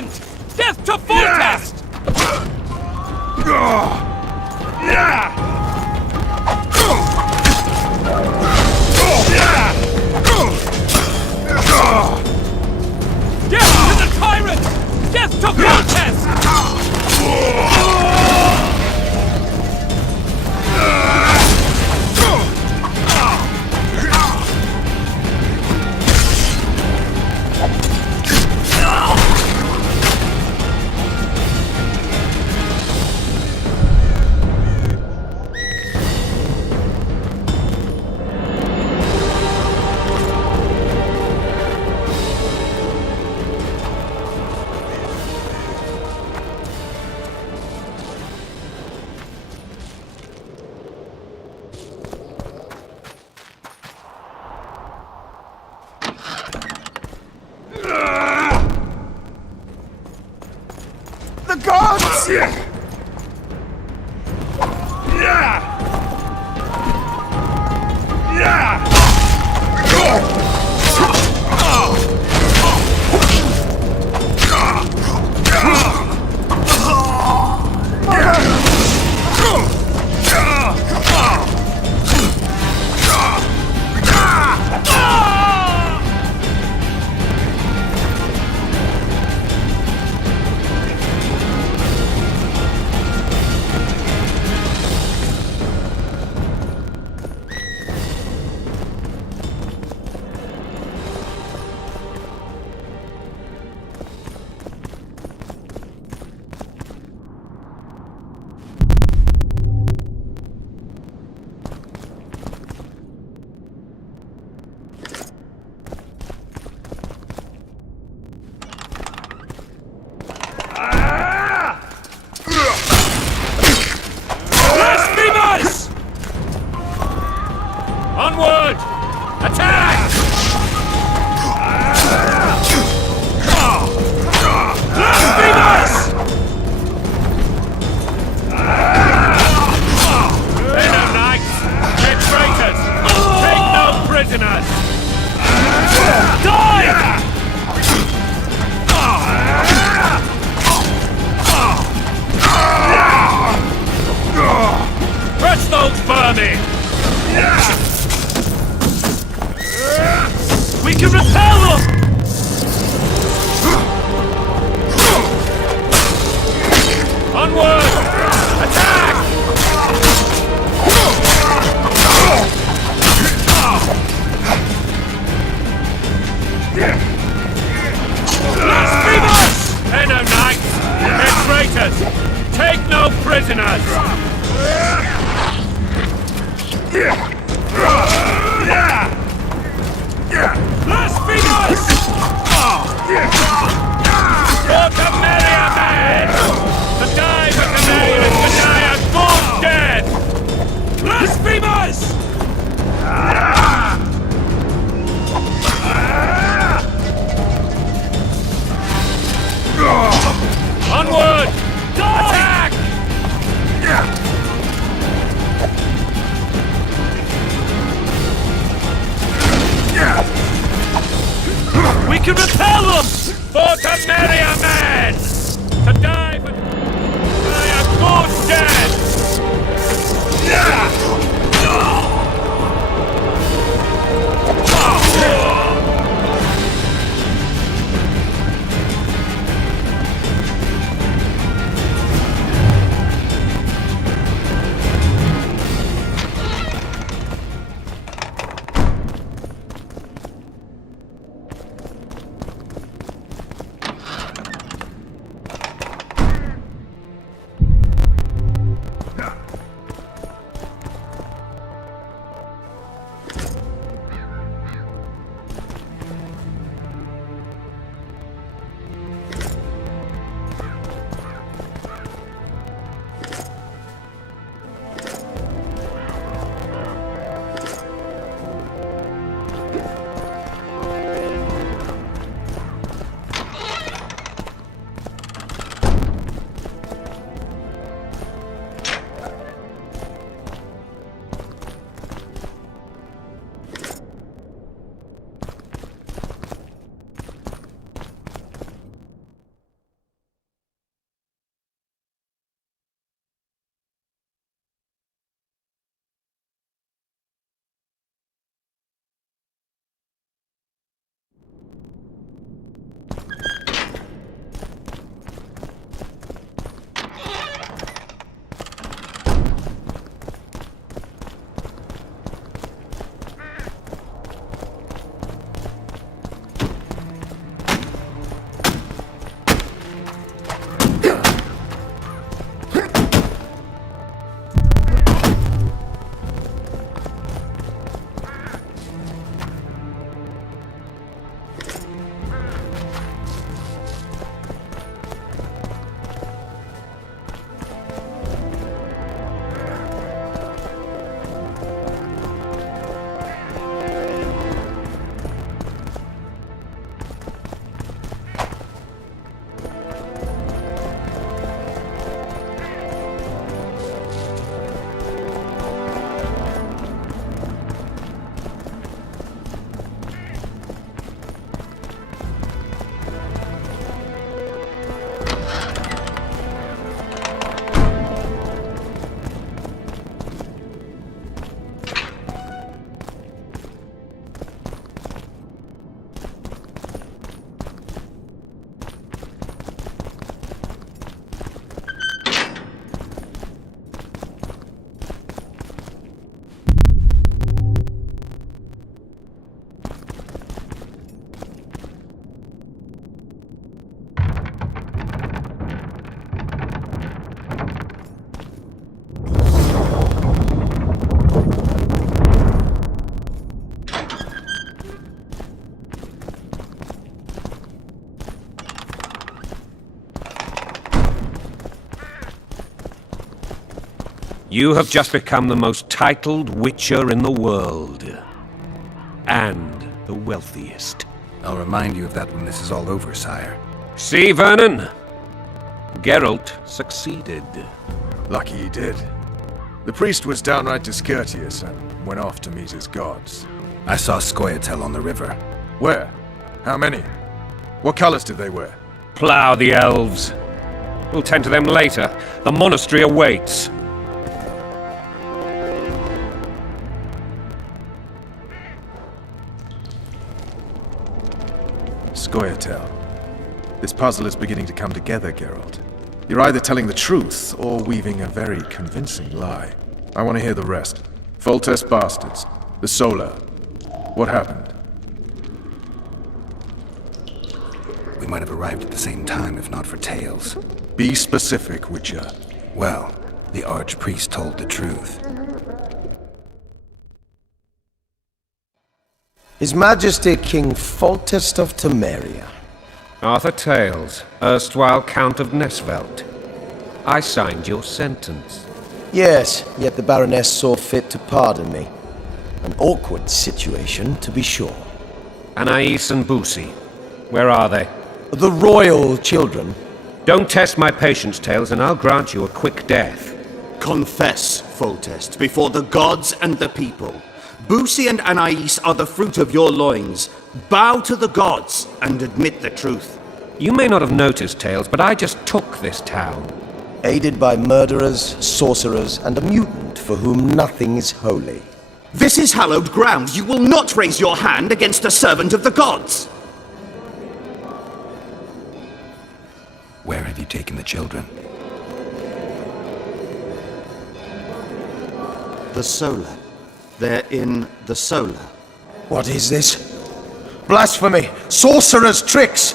tyrant! Death to Fortest! Death to the tyrant! Death to Fortest! The gods! Onward! Attack! Blasphemous! Venom Knights! Dead traitors! Take no prisoners! Die! Press those vermin! We can repel them! Onward! Attack! Blasphemous! Venom Knights! Dead traitors! Take no prisoners! Blasphemous! For to marry a man! To die for Canadians, to die a good death! Blasphemous! Onward! Attack! We can repel them! For to marry a man! To die for a good death! You have just become the most titled Witcher in the world. And the wealthiest. I'll remind you of that when this is all over, sire. See, Vernon? Geralt succeeded. Lucky he did. The priest was downright discourteous and went off to meet his gods. I saw Scoia'tael on the river. Where? How many? What colors did they wear? Plough the elves. We'll tend to them later. The monastery awaits. Scoia'tael. This puzzle is beginning to come together, Geralt. You're either telling the truth or weaving a very convincing lie. I want to hear the rest. Foltest bastards. The Solar. What happened? We might have arrived at the same time if not for Tales. Be specific, Witcher. Well, the Archpriest told the truth. His Majesty King Foltest of Temeria. Arthur Tales, erstwhile Count of Nesvelt. I signed your sentence. Yes, yet the Baroness saw fit to pardon me. An awkward situation, to be sure. Anais and Boosie. Where are they? The royal children. Don't test my patience, Tales, and I'll grant you a quick death. Confess, Foltest, before the gods and the people. Boosie and Anais are the fruit of your loins. Bow to the gods and admit the truth. You may not have noticed, Tales, but I just took this town. Aided by murderers, sorcerers, and a mutant for whom nothing is holy. This is hallowed ground. You will not raise your hand against a servant of the gods. Where have you taken the children? The Solar. They're in the Solar. What is this? Blasphemy! Sorcerer's tricks!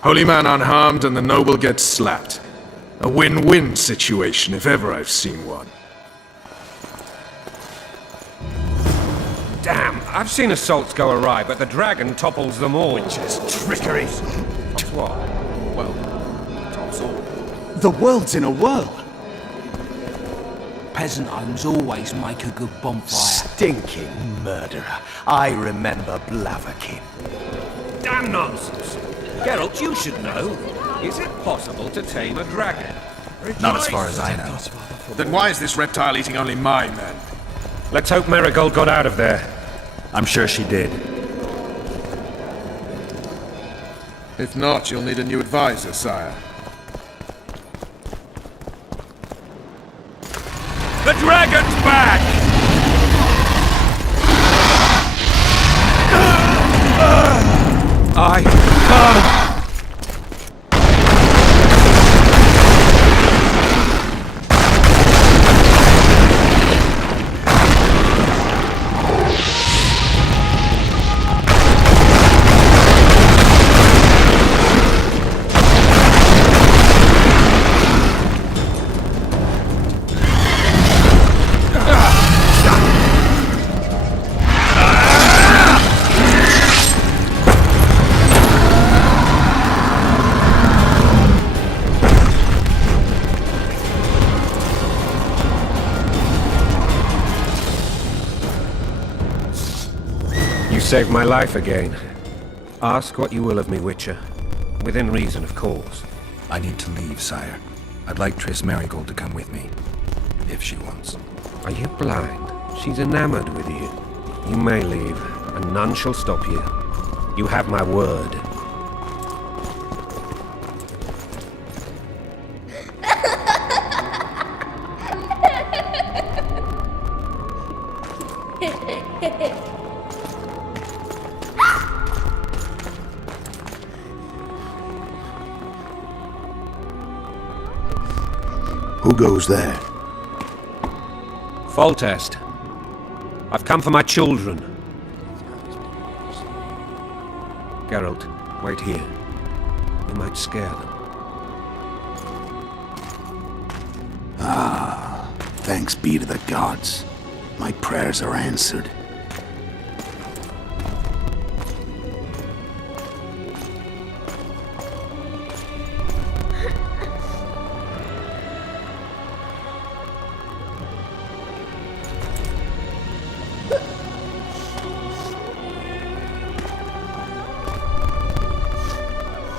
Holy man unharmed and the noble gets slapped. A win-win situation if ever I've seen one. Damn, I've seen assaults go awry, but the dragon topples them all. Just trickery. What's what? Well, tops all. The world's in a whirl. Peasant homes always make a good bonfire. Stinking murderer. I remember Blaviken. Damn nonsense! Geralt, you should know. Is it possible to tame a dragon? Not as far as I know. Then why is this reptile eating only my men? Let's hope Marigold got out of there. I'm sure she did. If not, you'll need a new advisor, sire. The dragon's back! I can't. You saved my life again. Ask what you will of me, Witcher. Within reason, of course. I need to leave, sire. I'd like Triss Marigold to come with me. If she wants. Are you blind? She's enamored with you. You may leave, and none shall stop you. You have my word. Who goes there? Foltest. I've come for my children. Geralt, wait here. You might scare them. Thanks be to the gods. My prayers are answered.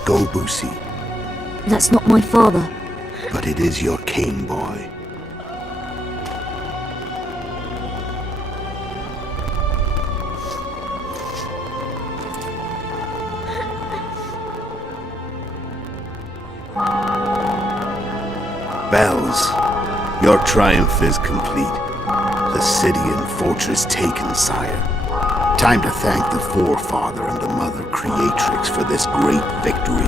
Go, Boosie. That's not my father. But it is your king, boy. Bells, your triumph is complete. The city and fortress taken, sire. Time to thank the forefather and the mother creatrix for this great victory.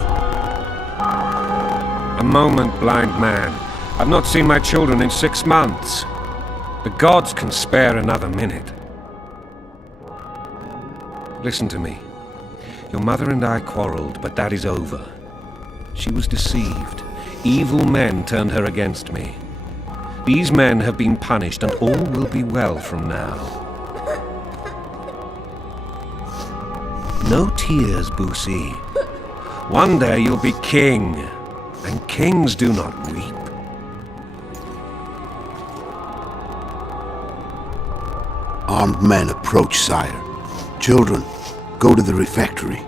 A moment, blind man. I've not seen my children in 6 months. The gods can spare another minute. Listen to me. Your mother and I quarreled, but that is over. She was deceived. Evil men turned her against me. These men have been punished, and all will be well from now. No tears, Boosie. One day you'll be king, and kings do not weep. Armed men approach, sire. Children, go to the refectory.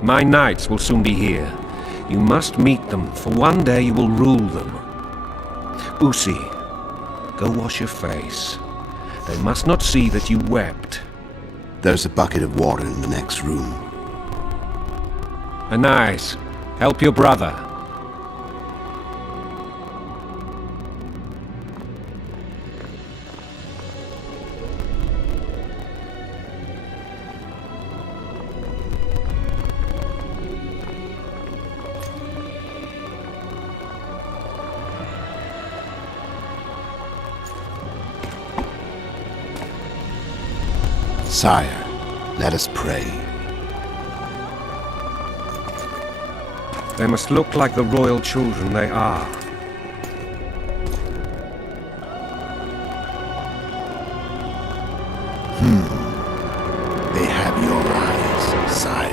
My knights will soon be here. You must meet them, for one day you will rule them. Boosie, go wash your face. They must not see that you wept. There's a bucket of water in the next room. Anais, help your brother. Sire, let us pray. They must look like the royal children they are. They have your eyes, sire.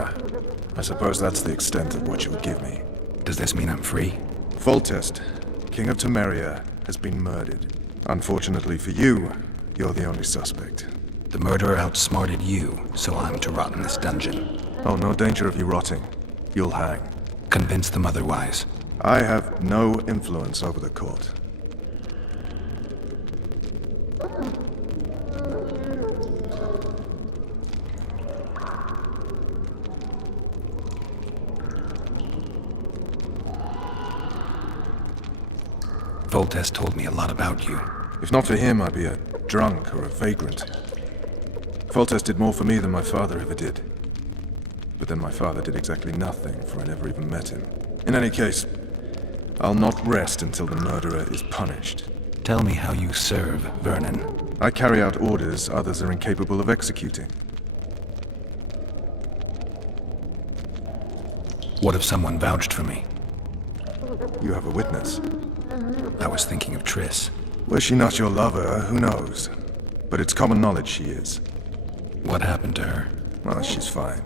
Yeah. I suppose that's the extent of what you'll give me. Does this mean I'm free? Foltest, King of Temeria, has been murdered. Unfortunately for you, you're the only suspect. The murderer outsmarted you, so I'm to rot in this dungeon. Oh, no danger of you rotting. You'll hang. Convince them otherwise. I have no influence over the court. Foltest told me a lot about you. If not for him, I'd be a drunk or a vagrant. Foltest did more for me than my father ever did. But then my father did exactly nothing, for I never even met him. In any case, I'll not rest until the murderer is punished. Tell me how you serve, Vernon. I carry out orders others are incapable of executing. What if someone vouched for me? You have a witness. I was thinking of Triss. Was she not your lover? Who knows? But it's common knowledge she is. What happened to her? Well, she's fine.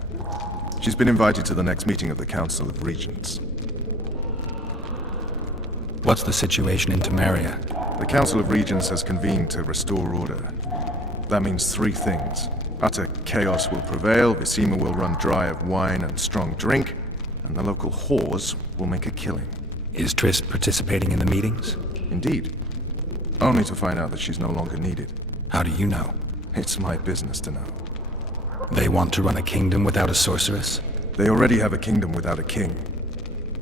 She's been invited to the next meeting of the Council of Regents. What's the situation in Temeria? The Council of Regents has convened to restore order. That means three things. Utter chaos will prevail, Visima will run dry of wine and strong drink, and the local whores will make a killing. Is Triss participating in the meetings? Indeed. Only to find out that she's no longer needed. How do you know? It's my business to know. They want to run a kingdom without a sorceress? They already have a kingdom without a king.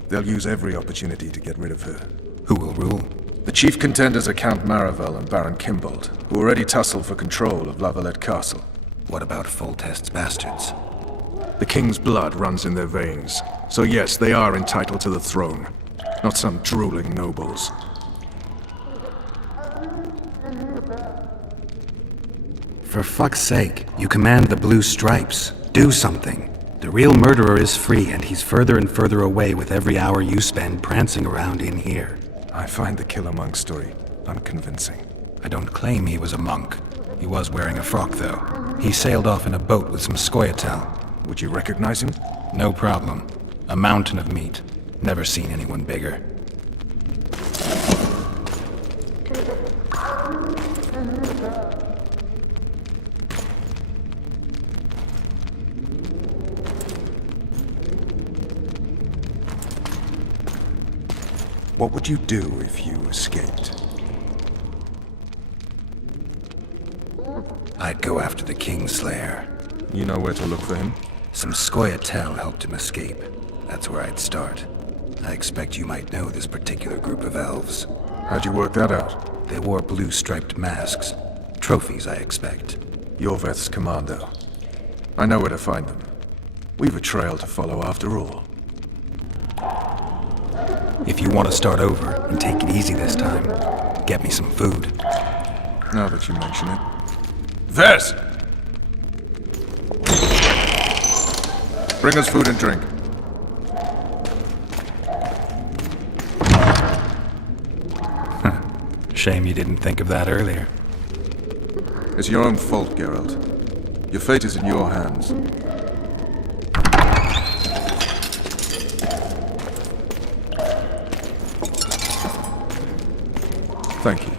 They'll use every opportunity to get rid of her. Who will rule? The chief contenders are Count Maravel and Baron Kimbold, who already tussle for control of Lavalette Castle. What about Foltest's bastards? The king's blood runs in their veins, so yes, they are entitled to the throne. Not some drooling nobles. For fuck's sake, you command the Blue Stripes. Do something. The real murderer is free, and he's further and further away with every hour you spend prancing around in here. I find the Killer Monk story unconvincing. I don't claim he was a monk. He was wearing a frock, though. He sailed off in a boat with some Scoia'tael. Would you recognize him? No problem. A mountain of meat. Never seen anyone bigger. What would you do if you escaped? I'd go after the Kingslayer. You know where to look for him? Some Scoia'tael helped him escape. That's where I'd start. I expect you might know this particular group of elves. How'd you work that out? They wore blue-striped masks. Trophies, I expect. Yorveth's commando. I know where to find them. We've a trail to follow after all. If you want to start over and take it easy this time, get me some food. Now that you mention it. Vess! Bring us food and drink. Shame you didn't think of that earlier. It's your own fault, Geralt. Your fate is in your hands. Thank you.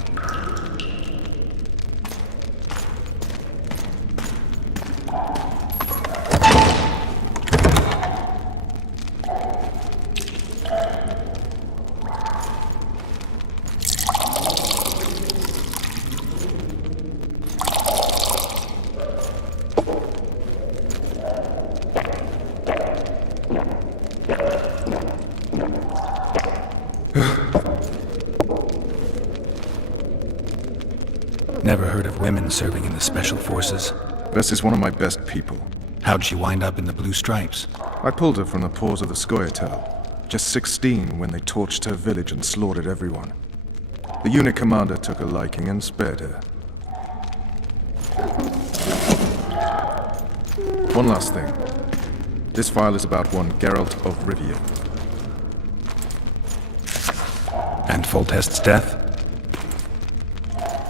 Never heard of women serving in the Special Forces. Vess is one of my best people. How'd she wind up in the Blue Stripes? I pulled her from the paws of the Scoia'tael. Just 16 when they torched her village and slaughtered everyone. The unit commander took a liking and spared her. One last thing. This file is about one Geralt of Rivia. And Foltest's death?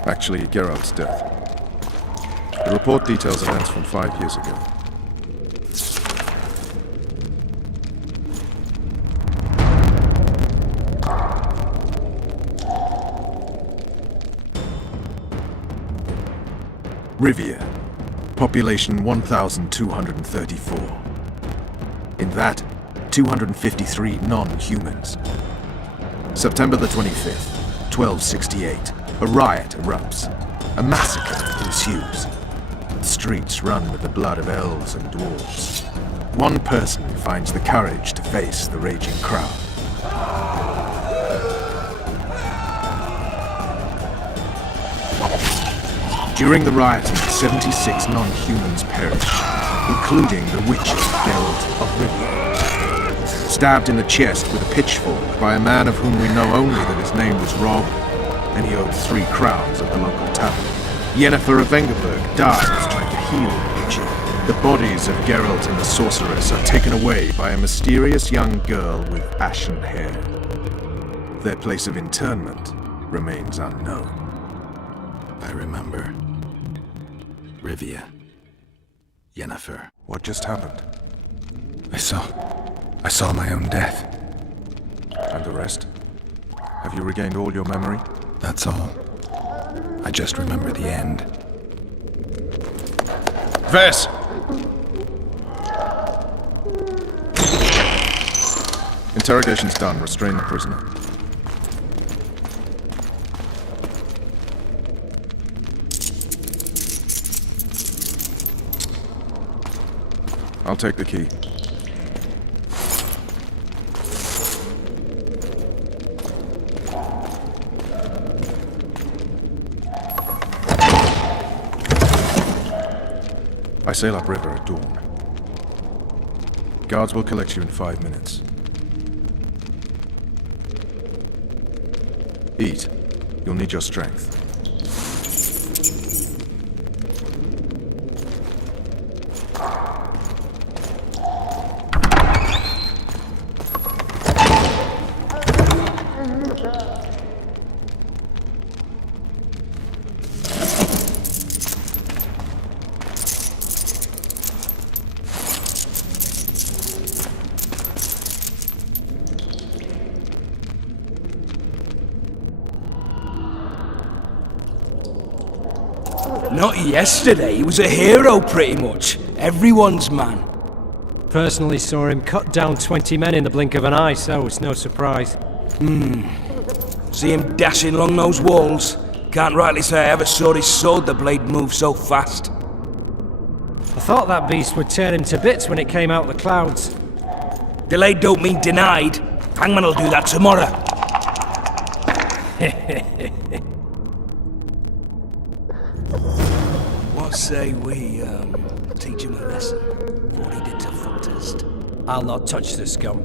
Actually, Geralt's death. The report details events from 5 years ago. Rivia. Population 1,234. In that, 253 non-humans. September the 25th, 1268. A riot erupts. A massacre ensues. The streets run with the blood of elves and dwarves. One person finds the courage to face the raging crowd. During the rioting, 76 non-humans perished, including the witcher Geralt of Rivia. Stabbed in the chest with a pitchfork by a man of whom we know only that his name was Rob, and he owed 3 crowns at the local tavern. Yennefer of Vengerberg dies trying to heal the witcher. The bodies of Geralt and the sorceress are taken away by a mysterious young girl with ashen hair. Their place of interment remains unknown. I remember. Rivia. Yennefer. What just happened? I saw my own death. And the rest? Have you regained all your memory? That's all. I just remember the end. Vess! Interrogation's done. Restrain the prisoner. I'll take the key. I sail upriver at dawn. Guards will collect you in 5 minutes. Eat. You'll need your strength. Not yesterday, he was a hero pretty much. Everyone's man. Personally saw him cut down 20 men in the blink of an eye, so it's no surprise. See him dashing along those walls? Can't rightly say I ever saw his sword the blade move so fast. I thought that beast would tear him to bits when it came out the clouds. Delayed don't mean denied. Hangman'll do that tomorrow. What say we, teach him a lesson? What he did to Foltest. I'll not touch the scum.